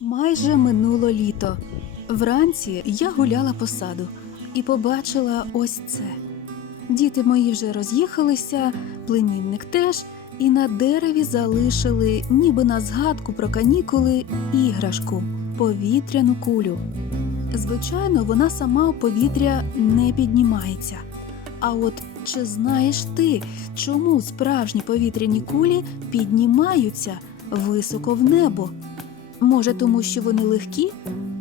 Майже минуло літо. Вранці я гуляла по саду і побачила ось це. Діти мої вже роз'їхалися, племінник теж, і на дереві залишили, ніби на згадку про канікули, іграшку повітряну кулю. Звичайно, вона сама у повітря не піднімається. А от чи знаєш ти, чому справжні повітряні кулі піднімаються високо в небо? Може, тому що вони легкі?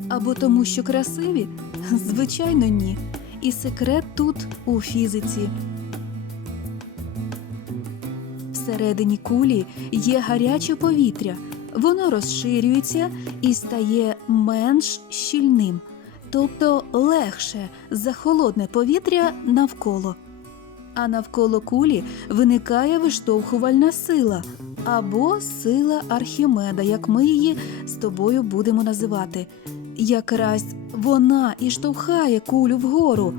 Або тому, що красиві? Звичайно, ні. І секрет тут у фізиці. Всередині кулі є гаряче повітря. Воно розширюється і стає менш щільним, тобто легше за холодне повітря навколо. А навколо кулі виникає виштовхувальна сила або сила Архімеда, як ми її з тобою будемо називати. Якраз вона і штовхає кулю вгору,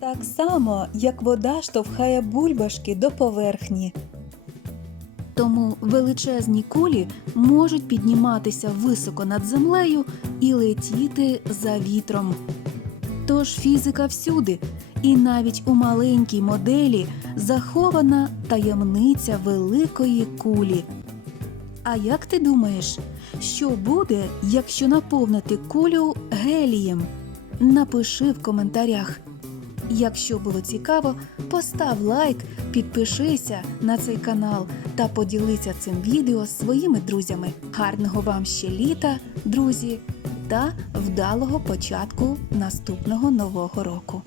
так само, як вода штовхає бульбашки до поверхні. Тому величезні кулі можуть підніматися високо над землею і летіти за вітром. Тож фізика всюди, і навіть у маленькій моделі захована таємниця великої кулі. А як ти думаєш, що буде, якщо наповнити кулю гелієм? Напиши в коментарях. Якщо було цікаво, постав лайк, підпишися на цей канал та поділися цим відео з своїми друзями. Гарного вам ще літа, друзі, та вдалого початку наступного нового року.